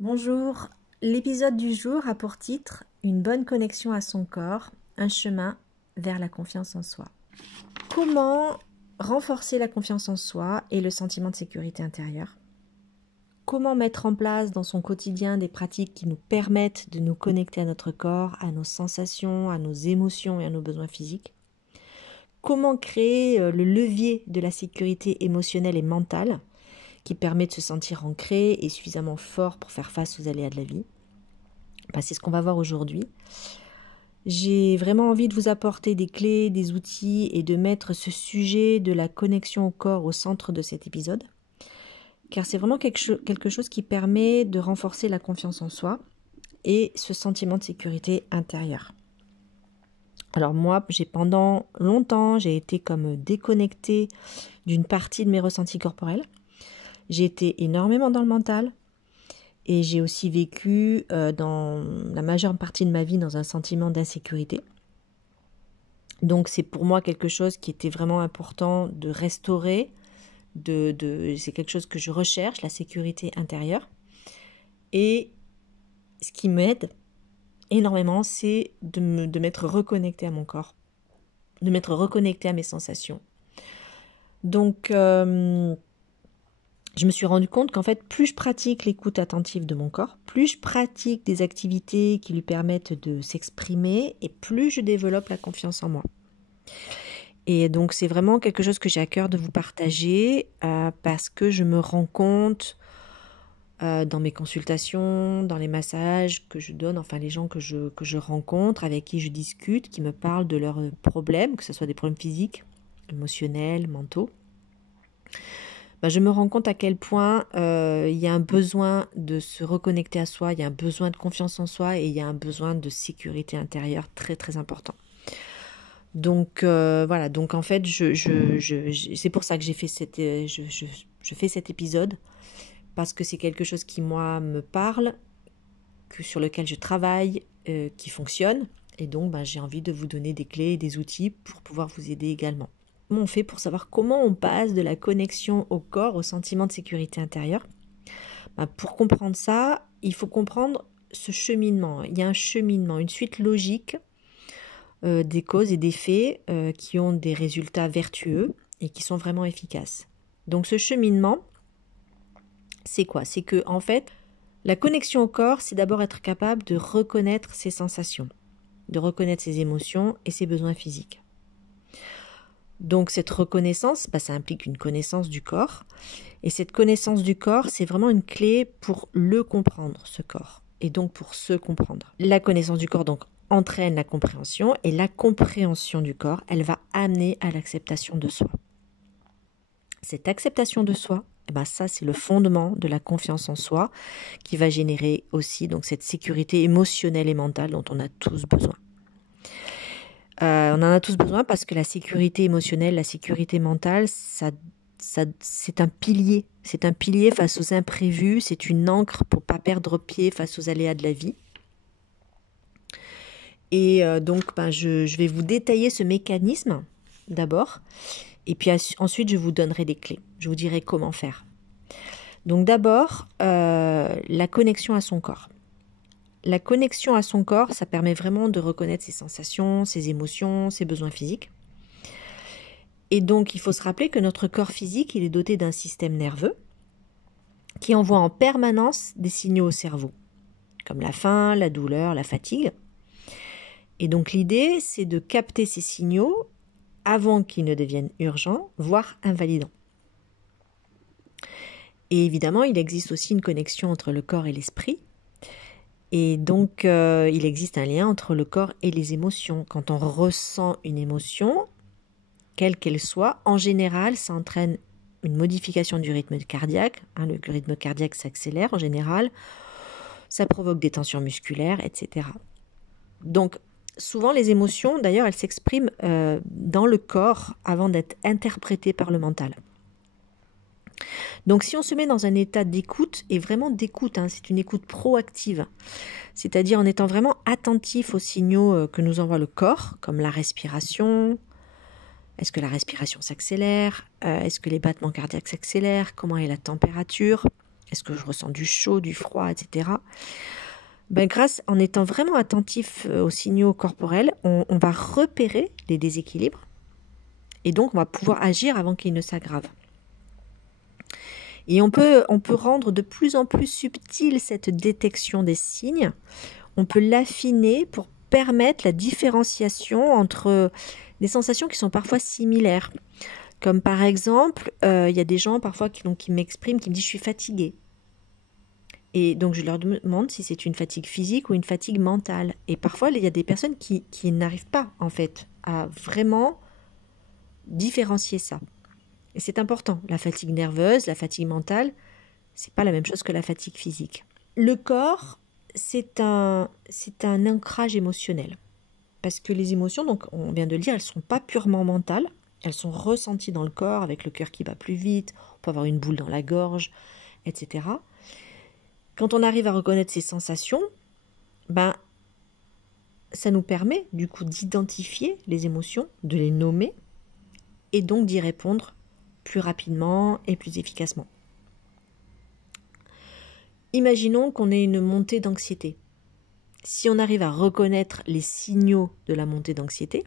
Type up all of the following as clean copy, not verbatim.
Bonjour, l'épisode du jour a pour titre « Une bonne connexion à son corps, un chemin vers la confiance en soi ». Comment renforcer la confiance en soi et le sentiment de sécurité intérieure? Comment mettre en place dans son quotidien des pratiques qui nous permettent de nous connecter à notre corps, à nos sensations, à nos émotions et à nos besoins physiques? Comment créer le levier de la sécurité émotionnelle et mentale qui permet de se sentir ancré et suffisamment fort pour faire face aux aléas de la vie? C'est ce qu'on va voir aujourd'hui. J'ai vraiment envie de vous apporter des clés, des outils et de mettre ce sujet de la connexion au corps au centre de cet épisode, car c'est vraiment quelque chose qui permet de renforcer la confiance en soi et ce sentiment de sécurité intérieure. Alors moi, pendant longtemps, j'ai été comme déconnectée d'une partie de mes ressentis corporels. J'ai été énormément dans le mental et j'ai aussi vécu dans la majeure partie de ma vie dans un sentiment d'insécurité. Donc c'est pour moi quelque chose qui était vraiment important de restaurer, c'est quelque chose que je recherche, la sécurité intérieure. Et ce qui m'aide énormément, c'est de m'être reconnectée à mon corps, de m'être reconnectée à mes sensations. Donc je me suis rendu compte qu'en fait, plus je pratique l'écoute attentive de mon corps, plus je pratique des activités qui lui permettent de s'exprimer et plus je développe la confiance en moi. Et donc, c'est vraiment quelque chose que j'ai à cœur de vous partager parce que je me rends compte dans mes consultations, dans les massages que je donne, enfin les gens que je rencontre, avec qui je discute, qui me parlent de leurs problèmes, que ce soit des problèmes physiques, émotionnels, mentaux. Je me rends compte à quel point il y a un besoin de se reconnecter à soi, il y a un besoin de confiance en soi et il y a un besoin de sécurité intérieure très très important. Donc voilà, donc en fait, c'est pour ça que j'ai fait je fais cet épisode, parce que c'est quelque chose qui moi me parle, sur lequel je travaille, qui fonctionne, et donc j'ai envie de vous donner des clés et des outils pour pouvoir vous aider également. Comment on fait pour savoir comment on passe de la connexion au corps au sentiment de sécurité intérieure? Pour comprendre ça, il faut comprendre ce cheminement. Il y a un cheminement, une suite logique des causes et des faits qui ont des résultats vertueux et qui sont vraiment efficaces. Donc ce cheminement, c'est quoi? C'est que en fait, la connexion au corps, c'est d'abord être capable de reconnaître ses sensations, de reconnaître ses émotions et ses besoins physiques. Donc cette reconnaissance, ça implique une connaissance du corps. Et cette connaissance du corps, c'est vraiment une clé pour le comprendre, ce corps. Et donc pour se comprendre. La connaissance du corps, donc, entraîne la compréhension. Et la compréhension du corps, elle va amener à l'acceptation de soi. Cette acceptation de soi, ça, c'est le fondement de la confiance en soi qui va générer aussi donc, cette sécurité émotionnelle et mentale dont on a tous besoin. On en a tous besoin parce que la sécurité émotionnelle, la sécurité mentale, c'est un pilier. C'est un pilier face aux imprévus, c'est une ancre pour ne pas perdre pied face aux aléas de la vie. Et donc, je vais vous détailler ce mécanisme d'abord. Et puis ensuite, je vous donnerai des clés. Je vous dirai comment faire. Donc d'abord, la connexion à son corps. La connexion à son corps, ça permet vraiment de reconnaître ses sensations, ses émotions, ses besoins physiques. Et donc, il faut se rappeler que notre corps physique, il est doté d'un système nerveux qui envoie en permanence des signaux au cerveau, comme la faim, la douleur, la fatigue. Et donc, l'idée, c'est de capter ces signaux avant qu'ils ne deviennent urgents, voire invalidants. Et évidemment, il existe aussi une connexion entre le corps et l'esprit. Et donc, il existe un lien entre le corps et les émotions. Quand on ressent une émotion, quelle qu'elle soit, en général, ça entraîne une modification du rythme cardiaque. Le rythme cardiaque s'accélère en général. Ça provoque des tensions musculaires, etc. Donc, souvent, les émotions, d'ailleurs, elles s'expriment dans le corps avant d'être interprétées par le mental. Donc si on se met dans un état d'écoute, et vraiment d'écoute, c'est une écoute proactive, c'est-à-dire en étant vraiment attentif aux signaux que nous envoie le corps, comme la respiration, est-ce que la respiration s'accélère, est-ce que les battements cardiaques s'accélèrent, comment est la température, Est-ce que je ressens du chaud, du froid, etc. En étant vraiment attentif aux signaux corporels, on va repérer les déséquilibres et donc on va pouvoir agir avant qu'ils ne s'aggravent. Et on peut rendre de plus en plus subtile cette détection des signes. On peut l'affiner pour permettre la différenciation entre des sensations qui sont parfois similaires. Comme par exemple, il y a des gens parfois qui m'expriment, qui me disent « je suis fatiguée ». Et donc, je leur demande si c'est une fatigue physique ou une fatigue mentale. Et parfois, il y a des personnes qui n'arrivent pas, en fait, à vraiment différencier ça. Et c'est important. La fatigue nerveuse, la fatigue mentale, c'est pas la même chose que la fatigue physique. Le corps, c'est un ancrage émotionnel. Parce que les émotions, donc, on vient de le dire, elles ne sont pas purement mentales. Elles sont ressenties dans le corps, avec le cœur qui bat plus vite, on peut avoir une boule dans la gorge, etc. Quand on arrive à reconnaître ces sensations, ça nous permet du coup d'identifier les émotions, de les nommer et donc d'y répondre plus rapidement et plus efficacement. Imaginons qu'on ait une montée d'anxiété. Si on arrive à reconnaître les signaux de la montée d'anxiété,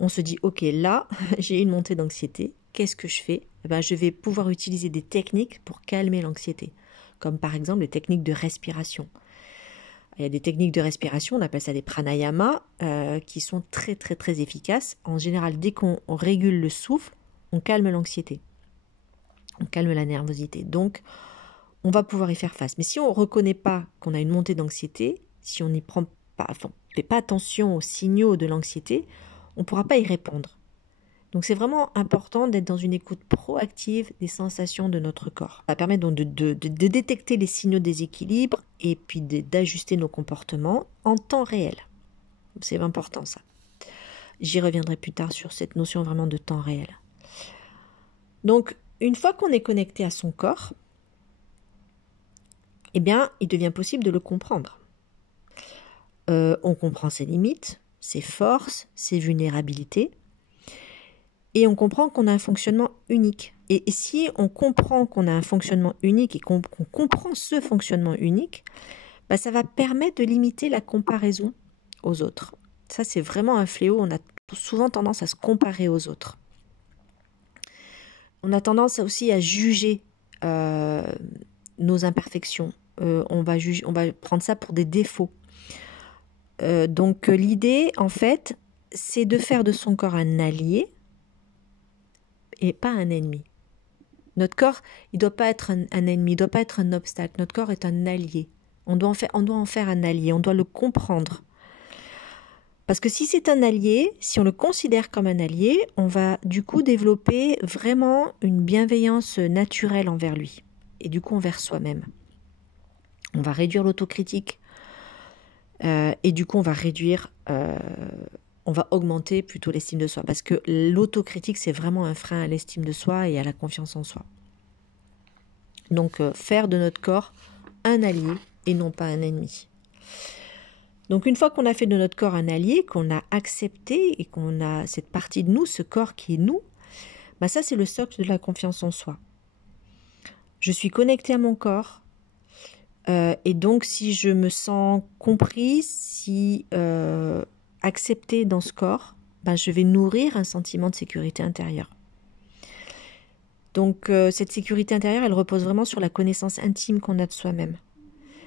on se dit « Ok, là, j'ai une montée d'anxiété, qu'est-ce que je fais ?» Je vais pouvoir utiliser des techniques pour calmer l'anxiété, comme par exemple les techniques de respiration. Il y a des techniques de respiration, on appelle ça des pranayamas, qui sont très très très efficaces. En général, dès qu'on régule le souffle, on calme l'anxiété, on calme la nervosité. Donc, on va pouvoir y faire face. Mais si on ne reconnaît pas qu'on a une montée d'anxiété, si on n'y prend pas, fait pas attention aux signaux de l'anxiété, on ne pourra pas y répondre. Donc c'est vraiment important d'être dans une écoute proactive des sensations de notre corps. Ça permet donc de détecter les signaux de déséquilibre et puis d'ajuster nos comportements en temps réel. C'est important ça. J'y reviendrai plus tard sur cette notion vraiment de temps réel. Donc une fois qu'on est connecté à son corps, il devient possible de le comprendre. On comprend ses limites, ses forces, ses vulnérabilités. Et on comprend qu'on a un fonctionnement unique. Et si on comprend qu'on a un fonctionnement unique et qu'on comprend ce fonctionnement unique, ça va permettre de limiter la comparaison aux autres. Ça, c'est vraiment un fléau. On a souvent tendance à se comparer aux autres. On a tendance aussi à juger nos imperfections. On va prendre ça pour des défauts. Donc l'idée, en fait, c'est de faire de son corps un allié et pas un ennemi. Notre corps, il ne doit pas être un ennemi, il ne doit pas être un obstacle. Notre corps est un allié. On doit en faire un allié, on doit le comprendre. Parce que si c'est un allié, si on le considère comme un allié, on va du coup développer vraiment une bienveillance naturelle envers lui. Et du coup envers soi-même. On va réduire l'autocritique. Et du coup on va augmenter plutôt l'estime de soi. Parce que l'autocritique, c'est vraiment un frein à l'estime de soi et à la confiance en soi. Donc, faire de notre corps un allié et non pas un ennemi. Donc, une fois qu'on a fait de notre corps un allié, qu'on a accepté et qu'on a cette partie de nous, ce corps qui est nous, ça, c'est le socle de la confiance en soi. Je suis connectée à mon corps. Et donc, si je me sens comprise, acceptée dans ce corps, je vais nourrir un sentiment de sécurité intérieure. Donc cette sécurité intérieure, elle repose vraiment sur la connaissance intime qu'on a de soi-même.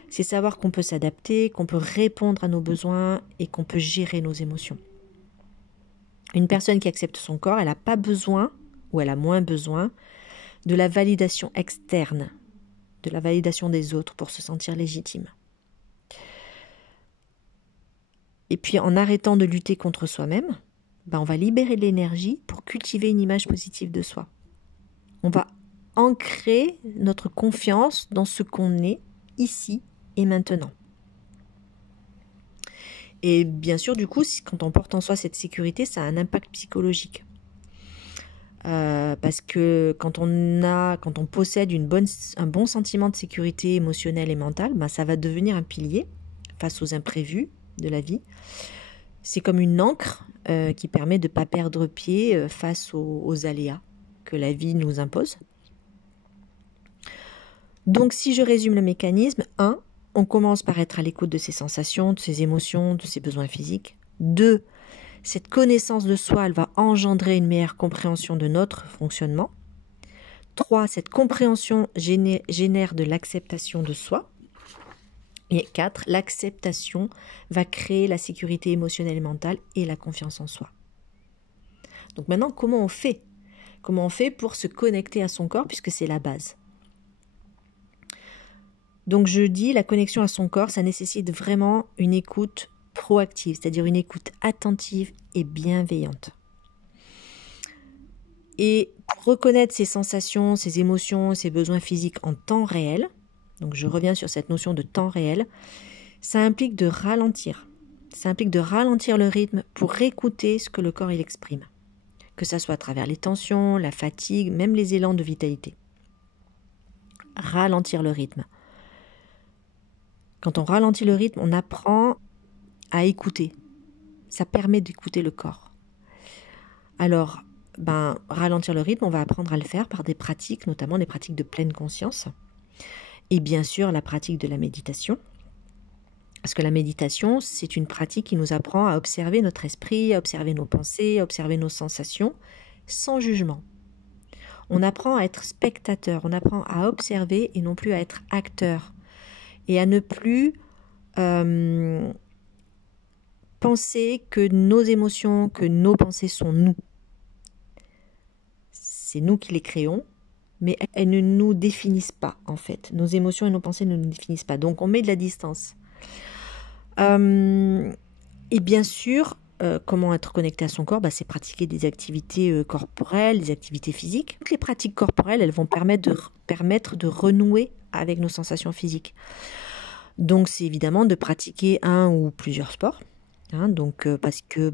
C'est savoir qu'on peut s'adapter, qu'on peut répondre à nos besoins et qu'on peut gérer nos émotions. Une personne qui accepte son corps, elle n'a pas besoin, ou elle a moins besoin, de la validation externe, de la validation des autres pour se sentir légitime. Et puis en arrêtant de lutter contre soi-même, on va libérer de l'énergie pour cultiver une image positive de soi. On va ancrer notre confiance dans ce qu'on est ici et maintenant. Et bien sûr, du coup, quand on porte en soi cette sécurité, ça a un impact psychologique. Parce que quand on possède un bon sentiment de sécurité émotionnelle et mentale, ça va devenir un pilier face aux imprévus de la vie. C'est comme une ancre qui permet de ne pas perdre pied face aux aléas que la vie nous impose. Donc, si je résume le mécanisme, 1, on commence par être à l'écoute de ses sensations, de ses émotions, de ses besoins physiques. 2, cette connaissance de soi, elle va engendrer une meilleure compréhension de notre fonctionnement. 3, cette compréhension génère de l'acceptation de soi. Et 4, l'acceptation va créer la sécurité émotionnelle et mentale et la confiance en soi. Donc maintenant, comment on fait? Comment on fait pour se connecter à son corps, puisque c'est la base? Donc je dis, la connexion à son corps, ça nécessite vraiment une écoute proactive, c'est-à-dire une écoute attentive et bienveillante. Et pour reconnaître ses sensations, ses émotions, ses besoins physiques en temps réel, donc je reviens sur cette notion de temps réel, ça implique de ralentir. Ça implique de ralentir le rythme pour écouter ce que le corps il exprime. Que ça soit à travers les tensions, la fatigue, même les élans de vitalité. Ralentir le rythme. Quand on ralentit le rythme, on apprend à écouter. Ça permet d'écouter le corps. Alors, ralentir le rythme, on va apprendre à le faire par des pratiques, notamment des pratiques de pleine conscience. Et bien sûr, la pratique de la méditation. Parce que la méditation, c'est une pratique qui nous apprend à observer notre esprit, à observer nos pensées, à observer nos sensations, sans jugement. On apprend à être spectateur, on apprend à observer et non plus à être acteur. Et à ne plus penser que nos émotions, que nos pensées sont nous. C'est nous qui les créons, mais elles ne nous définissent pas, en fait. Nos émotions et nos pensées ne nous définissent pas. Donc, on met de la distance. Et bien sûr, comment être connecté à son corps? C'est pratiquer des activités corporelles, des activités physiques. Toutes les pratiques corporelles, elles vont permettre de renouer avec nos sensations physiques. Donc, c'est évidemment de pratiquer un ou plusieurs sports. Parce que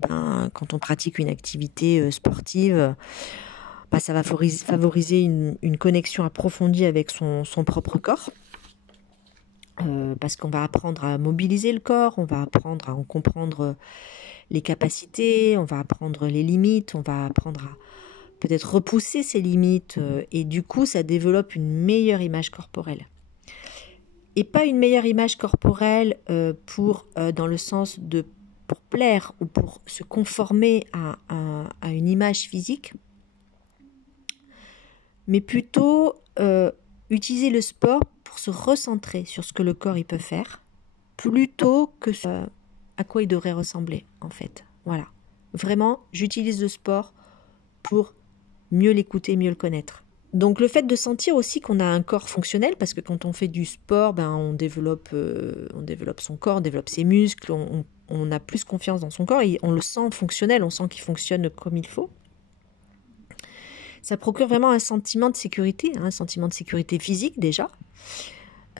quand on pratique une activité sportive, ça va favoriser une connexion approfondie avec son propre corps. Parce qu'on va apprendre à mobiliser le corps, on va apprendre à en comprendre les capacités, on va apprendre les limites, on va apprendre à peut-être repousser ses limites et du coup ça développe une meilleure image corporelle. Et pas une meilleure image corporelle dans le sens de pour plaire ou pour se conformer à une image physique, mais plutôt utiliser le sport pour se recentrer sur ce que le corps il peut faire, plutôt que à quoi il devrait ressembler, en fait. Voilà. Vraiment, j'utilise le sport pour mieux l'écouter, mieux le connaître. Donc le fait de sentir aussi qu'on a un corps fonctionnel, parce que quand on fait du sport, on développe son corps, on développe ses muscles, on a plus confiance dans son corps et on le sent fonctionnel, on sent qu'il fonctionne comme il faut. Ça procure vraiment un sentiment de sécurité, un sentiment de sécurité physique déjà,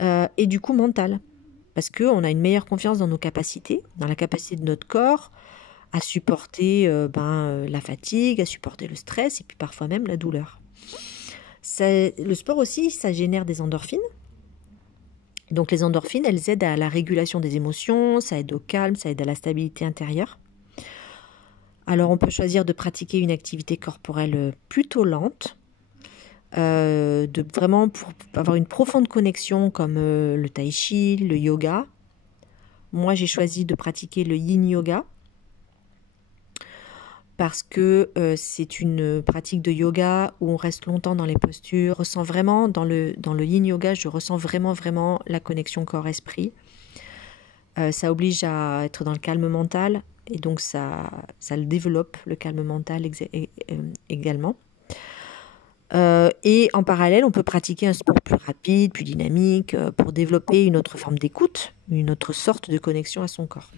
et du coup mental, parce qu'on a une meilleure confiance dans nos capacités, dans la capacité de notre corps à supporter la fatigue, à supporter le stress et puis parfois même la douleur. Le sport aussi, ça génère des endorphines. Donc les endorphines, elles aident à la régulation des émotions, ça aide au calme, ça aide à la stabilité intérieure. Alors on peut choisir de pratiquer une activité corporelle plutôt lente, vraiment pour avoir une profonde connexion comme le tai chi, le yoga. Moi j'ai choisi de pratiquer le yin yoga parce que c'est une pratique de yoga où on reste longtemps dans les postures. Je ressens vraiment dans le yin yoga, je ressens vraiment la connexion corps-esprit. Ça oblige à être dans le calme mental. Et donc, ça le développe, le calme mental également. Et en parallèle, on peut pratiquer un sport plus rapide, plus dynamique, pour développer une autre forme d'écoute, une autre sorte de connexion à son corps.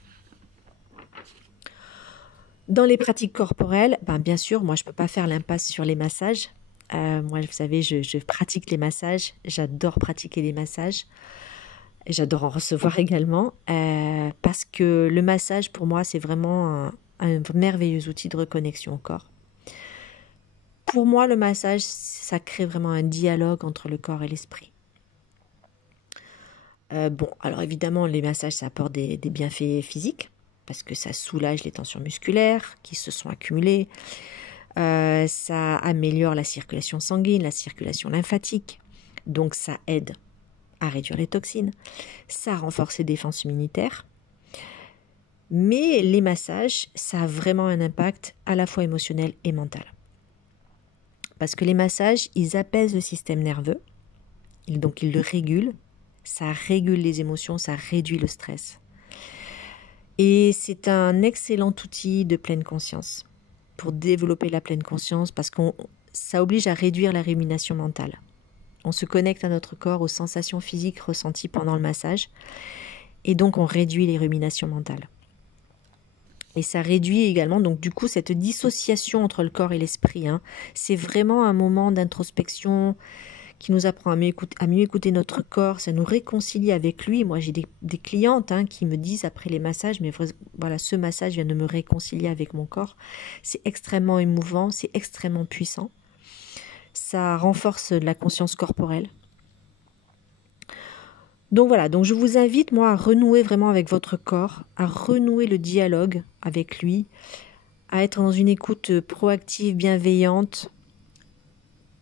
Dans les pratiques corporelles, bien sûr, moi, je ne peux pas faire l'impasse sur les massages. Moi, vous savez, je pratique les massages. J'adore pratiquer les massages. Et j'adore en recevoir également, parce que le massage, pour moi, c'est vraiment un merveilleux outil de reconnexion au corps. Pour moi, le massage, ça crée vraiment un dialogue entre le corps et l'esprit. Alors évidemment, les massages, ça apporte des bienfaits physiques, parce que ça soulage les tensions musculaires qui se sont accumulées. Ça améliore la circulation sanguine, la circulation lymphatique. Donc ça aide à réduire les toxines, ça renforce les défenses immunitaires. Mais les massages, ça a vraiment un impact à la fois émotionnel et mental. Parce que les massages, ils apaisent le système nerveux, donc ils le régulent, ça régule les émotions, ça réduit le stress. Et c'est un excellent outil de pleine conscience, pour développer la pleine conscience, parce que ça oblige à réduire la rumination mentale. On se connecte à notre corps, aux sensations physiques ressenties pendant le massage, et donc on réduit les ruminations mentales. Et ça réduit également, donc du coup, cette dissociation entre le corps et l'esprit. C'est vraiment un moment d'introspection qui nous apprend à mieux écouter notre corps, ça nous réconcilie avec lui. Moi, j'ai des clientes qui me disent après les massages, mais voilà, ce massage vient de me réconcilier avec mon corps. C'est extrêmement émouvant, c'est extrêmement puissant. Ça renforce la conscience corporelle. Donc voilà, donc je vous invite moi à renouer vraiment avec votre corps, à renouer le dialogue avec lui, à être dans une écoute proactive, bienveillante,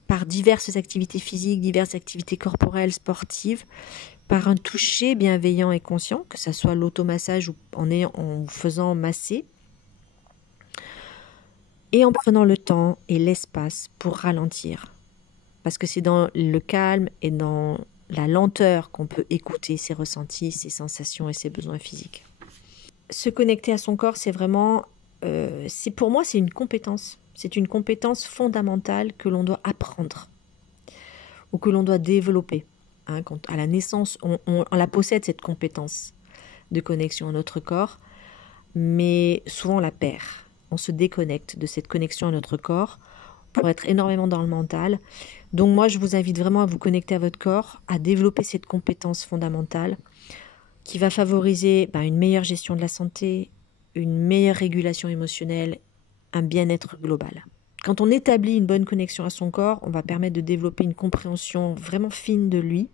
par diverses activités physiques, diverses activités corporelles, sportives, par un toucher bienveillant et conscient, que ce soit l'automassage ou en faisant masser, et en prenant le temps et l'espace pour ralentir. Parce que c'est dans le calme et dans la lenteur qu'on peut écouter ses ressentis, ses sensations et ses besoins physiques. Se connecter à son corps, c'est vraiment, pour moi, c'est une compétence. C'est une compétence fondamentale que l'on doit apprendre ou que l'on doit développer. Quand à la naissance, on la possède, cette compétence de connexion à notre corps, mais souvent on la perd. On se déconnecte de cette connexion à notre corps pour être énormément dans le mental. Donc moi, je vous invite vraiment à vous connecter à votre corps, à développer cette compétence fondamentale qui va favoriser une meilleure gestion de la santé, une meilleure régulation émotionnelle, un bien-être global. Quand on établit une bonne connexion à son corps, on va permettre de développer une compréhension vraiment fine de lui.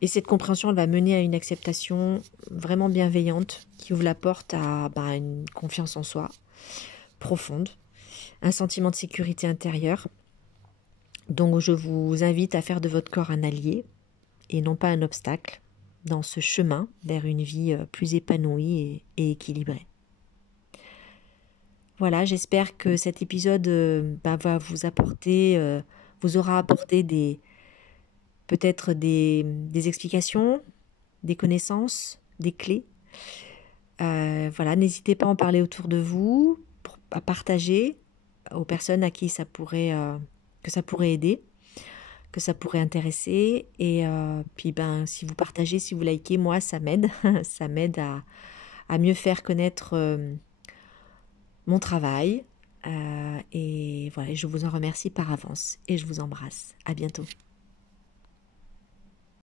Et cette compréhension, elle va mener à une acceptation vraiment bienveillante qui ouvre la porte à une confiance en soi profonde, un sentiment de sécurité intérieure. Donc je vous invite à faire de votre corps un allié et non pas un obstacle dans ce chemin vers une vie plus épanouie et équilibrée. Voilà, j'espère que cet épisode va vous apporter, vous aura apporté peut-être des explications, des connaissances, des clés. Voilà, n'hésitez pas à en parler autour de vous, à partager aux personnes à qui que ça pourrait aider, que ça pourrait intéresser. Et puis si vous partagez, si vous likez, moi ça m'aide, ça m'aide à mieux faire connaître mon travail. Et voilà, je vous en remercie par avance et je vous embrasse. À bientôt.